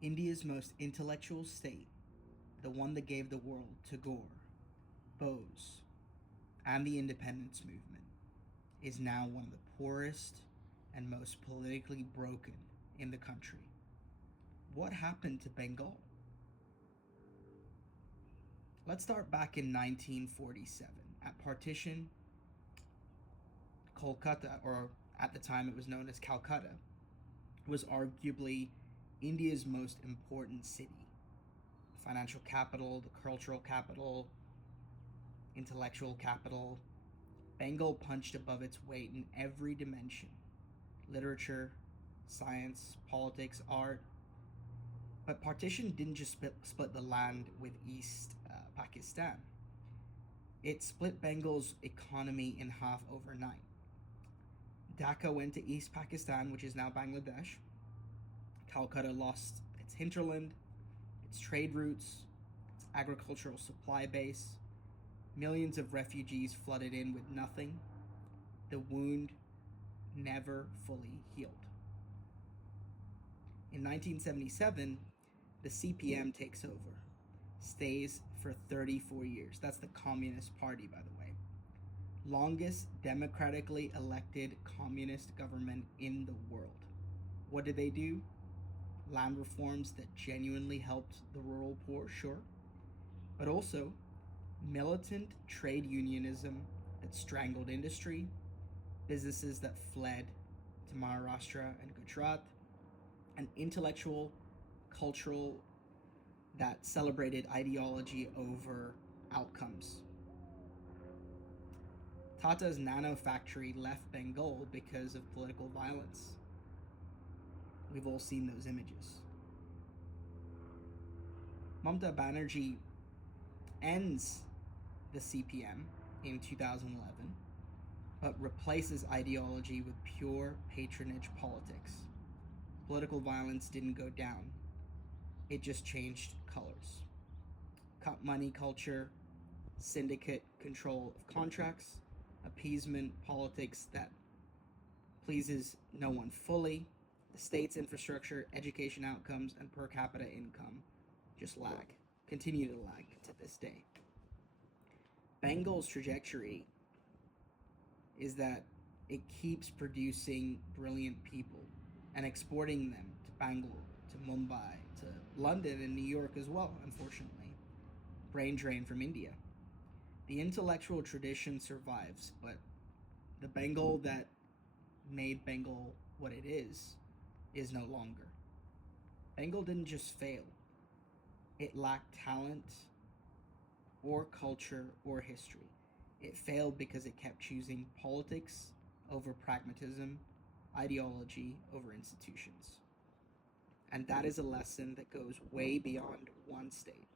India's most intellectual state, the one that gave the world Tagore, Bose, and the independence movement, is now one of the poorest and most politically broken in the country. What happened to Bengal? Let's start back in 1947. At partition, Kolkata, or at the time it was known as Calcutta, was arguably India's most important city. Financial capital, the cultural capital, intellectual capital. Bengal punched above its weight in every dimension: literature, science, politics, art. But partition didn't just split the land with East Pakistan, it split Bengal's economy in half overnight. Dhaka went to East Pakistan, which is now Bangladesh. Calcutta lost its hinterland, its trade routes, its agricultural supply base. Millions of refugees flooded in with nothing. The wound never fully healed. In 1977, the CPM takes over, stays for 34 years. That's the Communist Party, by the way. Longest democratically elected communist government in the world. What did they do? Land reforms that genuinely helped the rural poor, sure, but also militant trade unionism that strangled industry, businesses that fled to Maharashtra and Gujarat, and intellectual, cultural that celebrated ideology over outcomes. Tata's nano factory left Bengal because of political violence. We've all seen those images. Mamata Banerjee ends the CPM in 2011, but replaces ideology with pure patronage politics. Political violence didn't go down, it just changed colors. Cut money culture, syndicate control of contracts, appeasement politics that pleases no one fully. The state's infrastructure, education outcomes, and per capita income just continue to lag to this day. Bengal's trajectory is that it keeps producing brilliant people and exporting them to Bangalore, to Mumbai, to London and New York as well, unfortunately. Brain drain from India. The intellectual tradition survives, but the Bengal that made Bengal what it is no longer. Bengal didn't just fail, it lacked talent or culture or history. It failed because it kept choosing politics over pragmatism, ideology over institutions. And that is a lesson that goes way beyond one state.